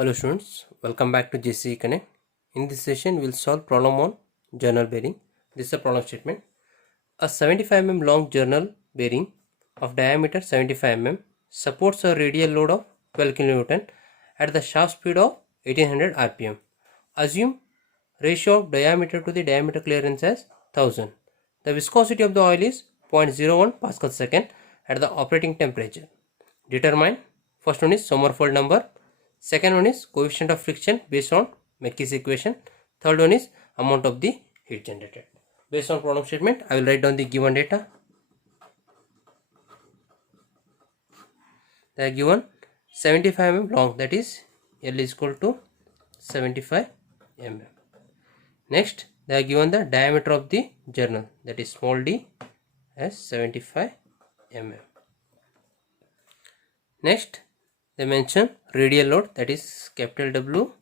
Hello students, welcome back to JCE Connect. In this session, we'll solve problem on journal bearing. This is a problem statement. A 75 mm long journal bearing of diameter 75 mm supports a radial load of 12 kN at the shaft speed of 1800 rpm. Assume ratio of diameter to the diameter clearance as 1000. The viscosity of the oil is 0.01 Pascal second at the operating temperature. Determine, first one is Sommerfeld number, second one is coefficient of friction based on Mecky's equation, third one is amount of the heat generated. Based on problem statement, I will write down the given data. They are given 75 mm long, that is L is equal to 75 mm. Next, they are given the diameter of the journal, that is small d as 75 mm. Next, they mention radial load, that is capital W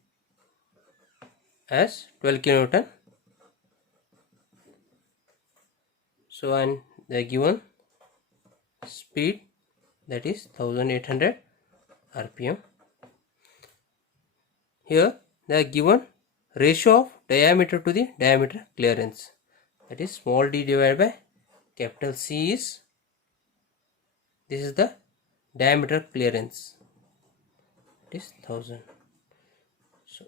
as 12 kN. So, and they are given speed, that is 1800 rpm. Here they are given ratio of diameter to the diameter clearance, that is small d divided by capital C is, this is the diameter clearance, it is 1000. So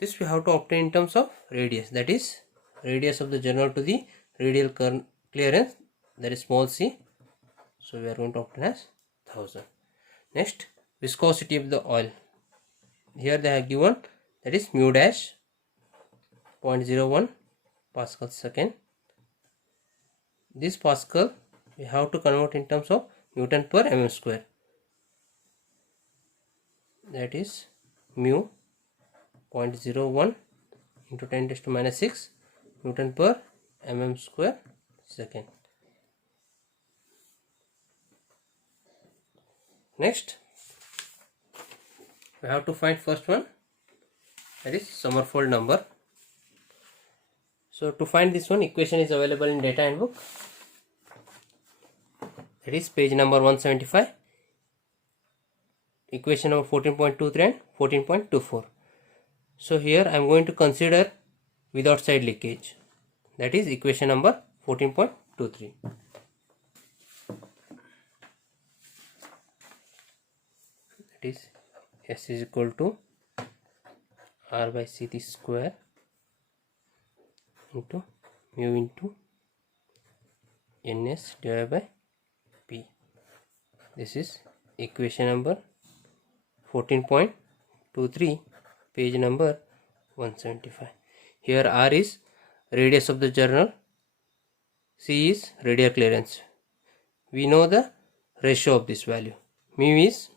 this we have to obtain in terms of radius, that is radius of the journal to the radial clearance, that is small c. So we are going to obtain as 1000. Next, viscosity of the oil. Here they have given, that is mu dash 0.01 Pascal second. This Pascal we have to convert in terms of Newton per mm square, that is mu 0.01 into 10 to the minus 6 Newton per mm square second. Next, we have to find first one, that is Sommerfeld number. So to find this one, equation is available in data handbook, that is page number 175, equation number 14.23 and 14.24. So here I am going to consider without side leakage, that is equation number 14.23. That is S is equal to R by C t square into mu into Ns divided by P. This is equation number 14.23, page number 175. Here R is radius of the journal, C is radial clearance. We know the ratio of this value. Mu is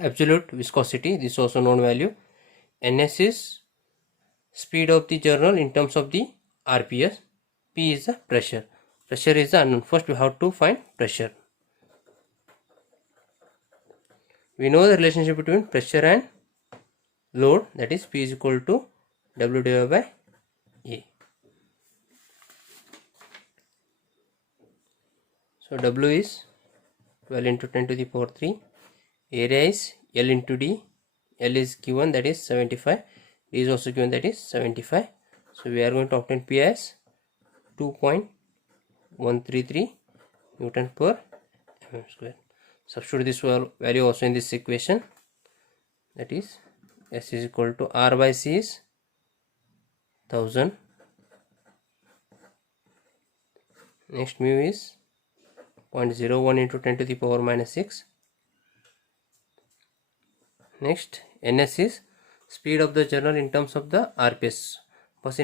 absolute viscosity, this is also known value. Ns is speed of the journal in terms of the RPS. P is the pressure. Pressure is the unknown. First we have to find pressure. We know the relationship between pressure and load, that is P is equal to W divided by A. So W is 12 into 10 to the power 3. Area is L into D. L is given, that is 75. D is also given, that is 75. So we are going to obtain P as 2.133 Newton per mm square. Substitute this value also in this equation, that is S is equal to R by C is 1000. Next, mu is 0.01 into 10 to the power minus 6. Next, Ns is speed of the journal in terms of the RPS, but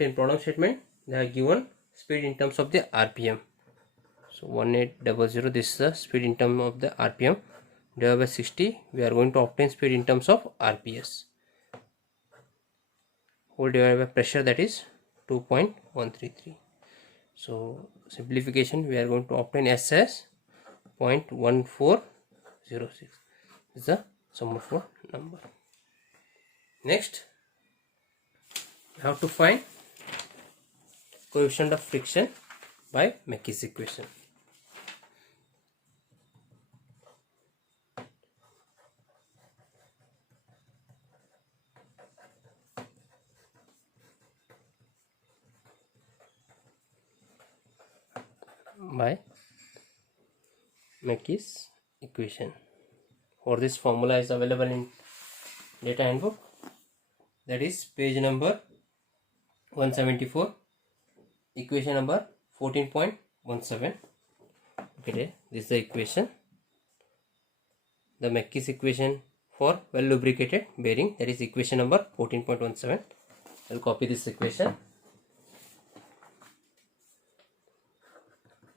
in problem statement they are given speed in terms of the RPM. So 1800, this is the speed in terms of the RPM, divided by 60, we are going to obtain speed in terms of RPS, whole divided by pressure, that is 2.133. So simplification, we are going to obtain S as 0.1406. This is the Sommerfeld number. Next, we have to find coefficient of friction by Mecky's equation. by Mackey's equation. For this formula is available in data handbook, that is page number 174, equation number 14.17. Okay, this is the equation, the Mackey's equation for well lubricated bearing, that is equation number 14.17. I will copy this equation.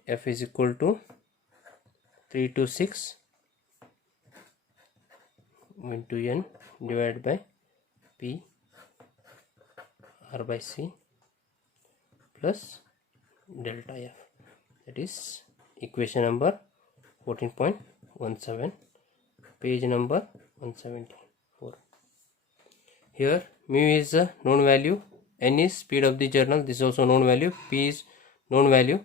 F is equal to 326 into N divided by P R by C plus delta F. That is equation number 14.17, page number 174. Here mu is a known value, N is speed of the journal, this is also known value, P is known value,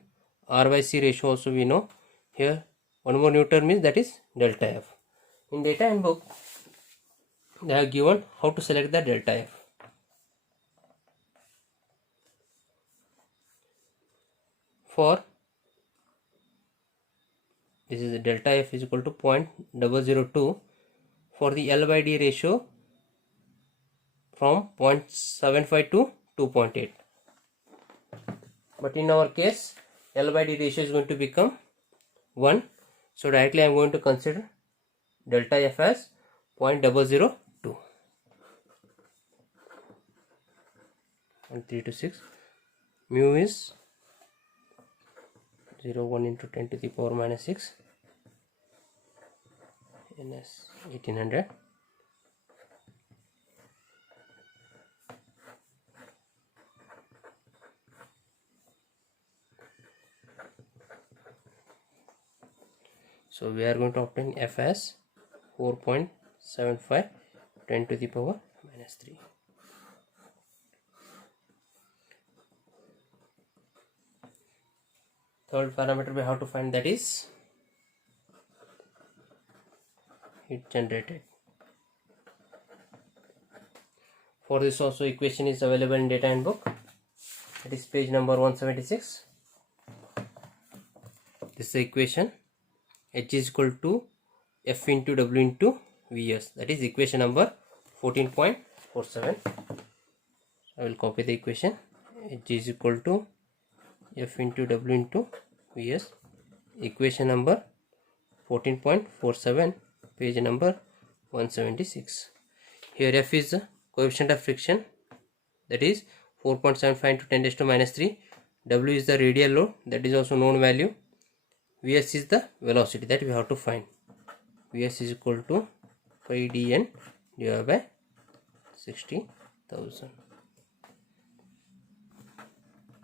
R by C ratio also we know. Here one more new term is, that is delta F. In data handbook they have given how to select the delta F. For this is the delta F is equal to 0.002 for the L by D ratio from 0.75 to 2.8. But in our case L by D ratio is going to become 1. So directly I am going to consider delta F as 0.002. 326. Mu is 0.1 into 10 to the power minus 6 NS 1800. So we are going to obtain F as 4.75 10 to the power minus 3. Third parameter we have to find, that is heat generated. For this also equation is available in data handbook, that is page number 176. This is the equation. H is equal to F into W into Vs, that is equation number 14.47. I will copy the equation. H is equal to F into W into Vs, equation number 14.47, page number 176. Here F is the coefficient of friction, that is 4.75 into 10 raised to minus 3. W is the radial load, that is also known value. Vs is the velocity that we have to find. Vs is equal to pi dn divided by 60,000.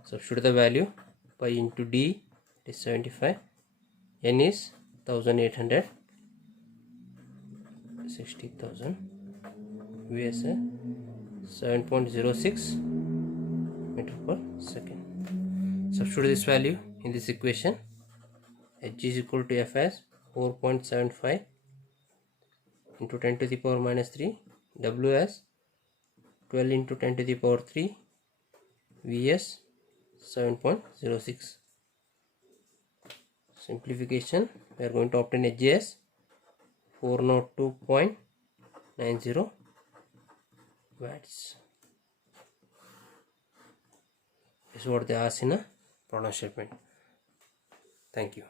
Substitute the value. Pi into d is 75, n is 1800, 60,000, Vs 7.06 meter per second. Substitute this value in this equation. H is equal to F as 4.75 into 10 to the power minus 3, W as 12 into 10 to the power 3, Vs 7.06. Simplification, we are going to obtain H as 402.90 watts. This is what they ask in a problem statement. Thank you.